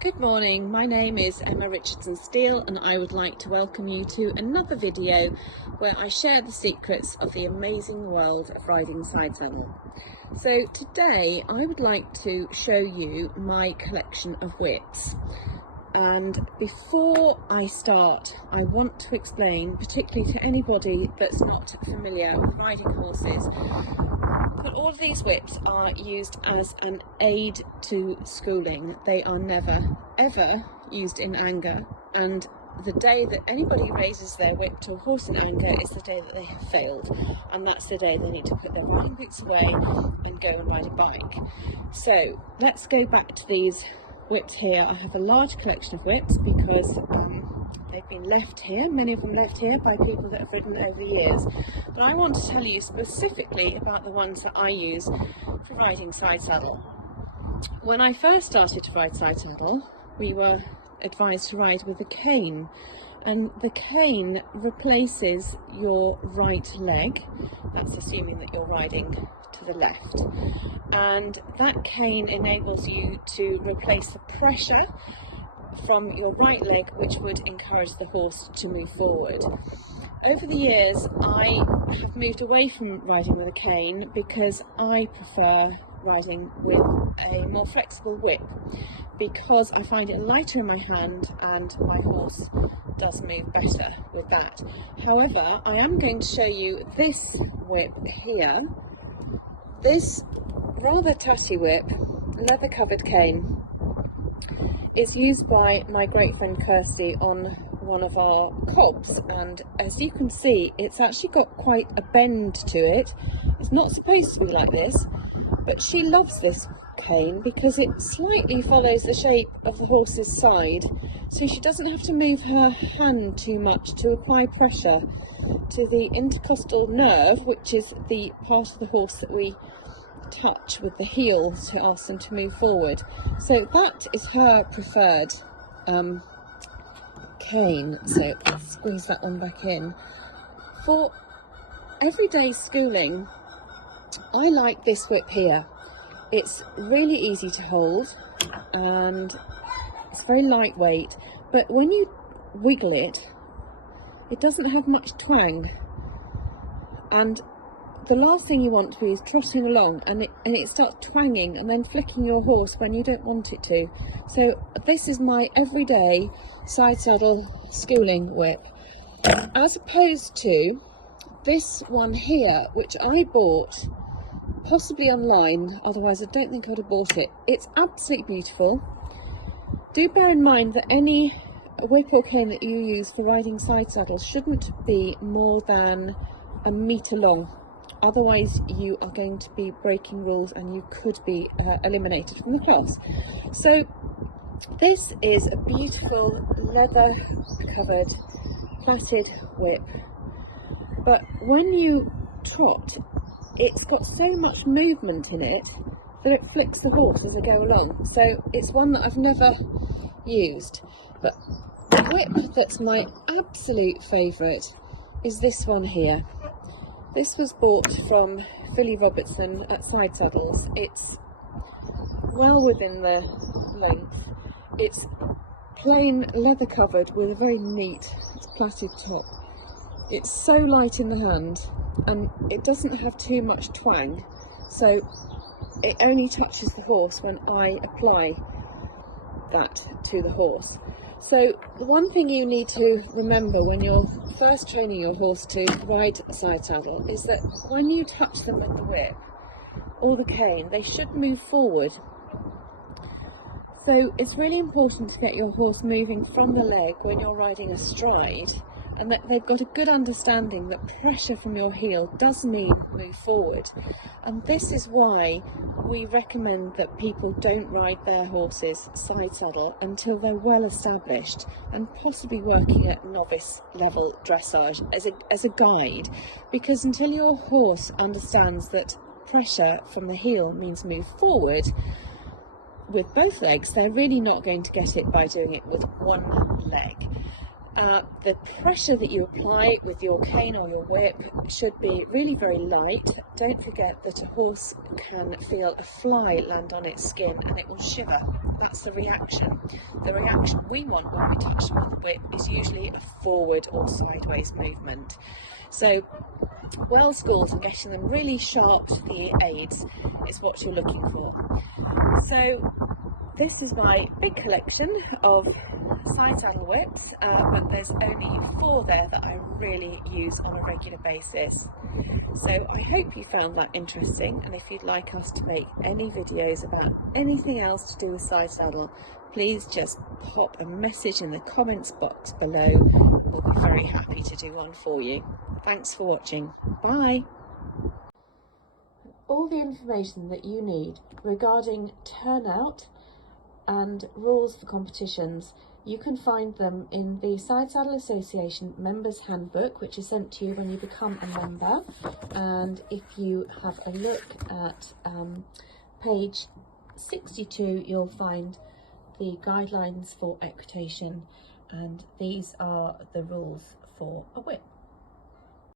Good morning, my name is Richardson-Steele and I would like to welcome you to another video where I share the secrets of the amazing world of riding side saddle. So today I would like to show you my collection of whips, and before I start I want to explain, particularly to anybody that's not familiar with riding horses, that all of these whips are used as an aid to schooling. They are never ever used in anger, and the day that anybody raises their whip to a horse in anger is the day that they have failed, and that's the day they need to put their riding boots away and go and ride a bike. So let's go back to these whips here. I have a large collection of whips because they've been left here, many of them left here by people that have ridden over the years, but I want to tell you specifically about the ones that I use for riding side saddle. When I first started to ride side saddle, we were advised to ride with a cane, and the cane replaces your right leg. That's assuming that you're riding to the left, and that cane enables you to replace the pressure from your right leg, which would encourage the horse to move forward. Over the years I have moved away from riding with a cane because I prefer riding with a more flexible whip, because I find it lighter in my hand and my horse does move better with that. However, I am going to show you this whip here. This rather tatty whip, leather covered cane, is used by my great friend Kirsty on one of our cobs, and as you can see it's actually got quite a bend to it. It's not supposed to be like this, but she loves this cane because it slightly follows the shape of the horse's side, so she doesn't have to move her hand too much to apply pressure to the intercostal nerve, which is the part of the horse that we touch with the heel to ask them to move forward. So that is her preferred cane. So let's squeeze that one back in. For everyday schooling, I like this whip here. It's really easy to hold and it's very lightweight, but when you wiggle it, it doesn't have much twang, and the last thing you want to be is trotting along and it starts twanging and then flicking your horse when you don't want it to. So this is my everyday side saddle schooling whip, as opposed to this one here, which I bought possibly online, otherwise I don't think I'd have bought it. It's absolutely beautiful. Do bear in mind that any whip or cane that you use for riding side saddles shouldn't be more than a metre long. Otherwise you are going to be breaking rules and you could be eliminated from the class. So this is a beautiful leather covered plaited whip, but when you trot it's got so much movement in it that it flicks the horse as I go along. So it's one that I've never used. But the whip that's my absolute favourite is this one here. This was bought from Philly Robertson at Side Saddles. It's well within the length. It's plain leather covered with a very neat plaited top. It's so light in the hand and it doesn't have too much twang, so it only touches the horse when I apply that to the horse. So the one thing you need to remember when you're first training your horse to ride side saddle is that when you touch them with the whip or the cane, they should move forward. So it's really important to get your horse moving from the leg when you're riding astride, and that they've got a good understanding that pressure from your heel does mean move forward. And this is why we recommend that people don't ride their horses side saddle until they're well established and possibly working at novice level dressage as a guide, because until your horse understands that pressure from the heel means move forward with both legs, they're really not going to get it by doing it with one leg. The pressure that you apply with your cane or your whip should be really very light. Don't forget that a horse can feel a fly land on its skin and it will shiver. That's the reaction. The reaction we want when we touch them with the whip is usually a forward or sideways movement. So well schools and getting them really sharp to the aids is what you're looking for. So this is my big collection of side saddle whips, but there's only 4 there that I really use on a regular basis. So I hope you found that interesting, and if you'd like us to make any videos about anything else to do with side saddle, please just pop a message in the comments box below. We'll be very happy to do one for you. Thanks for watching. Bye. All the information that you need regarding turnout and rules for competitions, you can find them in the Side Saddle Association Members Handbook, which is sent to you when you become a member. And if you have a look at page 62, you'll find the guidelines for equitation, and these are the rules for a whip.